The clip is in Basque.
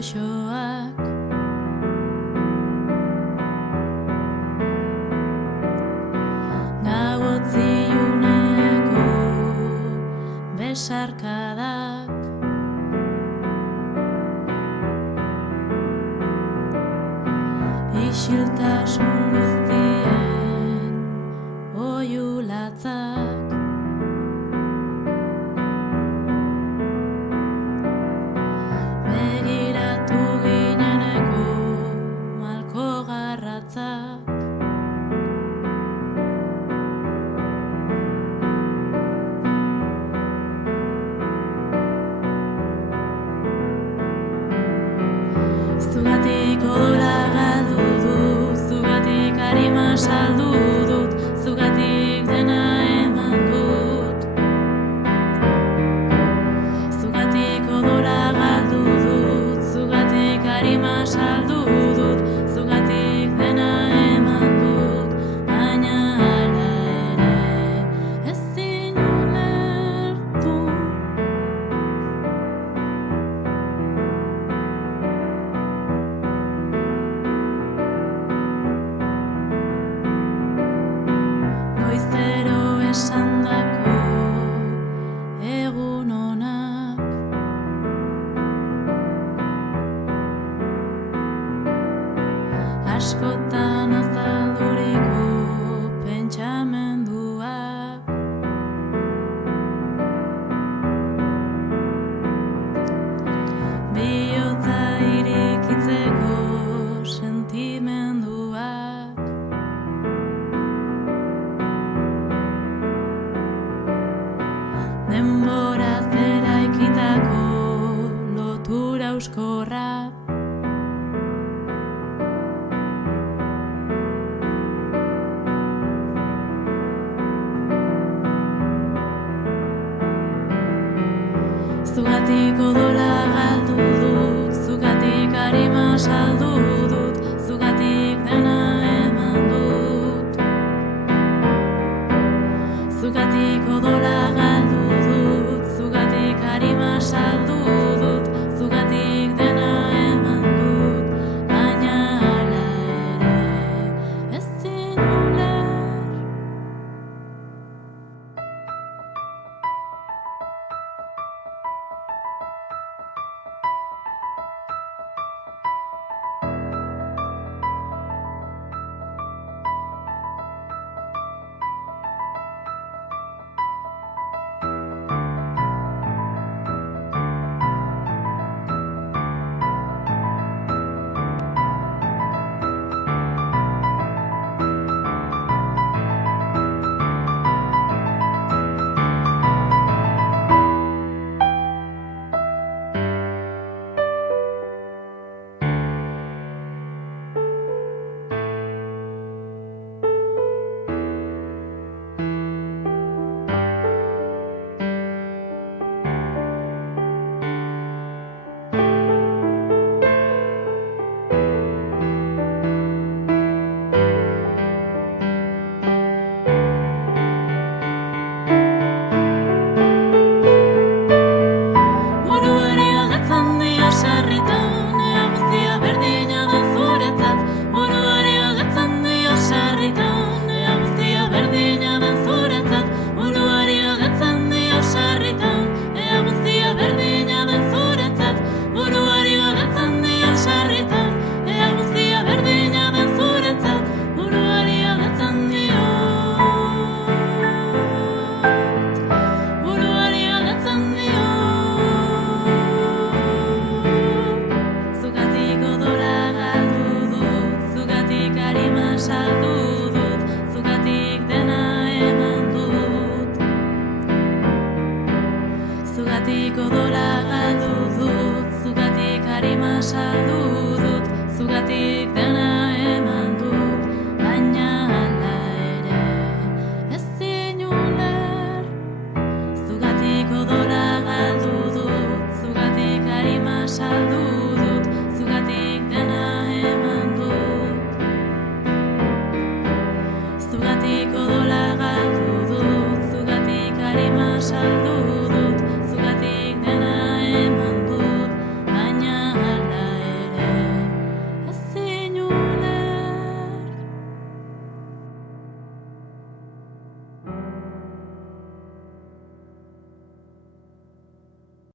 goxoak. Gauotz iluneko besarkadak. Isiltasun guztien oiulatzak. Begiratu gineneko malko garratzak. Zugatik odola galdu dut, zugatik arima saldu dut, zugatik dena eman dut. Zugatik odola galdu dut, zugatik arima saldu dut, zugatik dena eman dut, baina hala ere ezin ulertu. Goizero esandako egun onak. Askotan azalduriko pentsamenduak. Bihotza irikitzeko sentimenduak. Denboraz eraikitako lotura euskorra. Zugatik odola galdu dut, zugatik arima saldu dut, zugatik dena eman dut. Zugatik odola galdu dut, zugatik arima saldu dut, zugatik dena eman dut, baina hala ere ezin ulertu. Zugatik odola galdu dut, zugatik arima saldu dut, zugatik dena eman dut, baina hala ere ezin ulertu. Zugatik odola galdu dut, zugatik arima saldu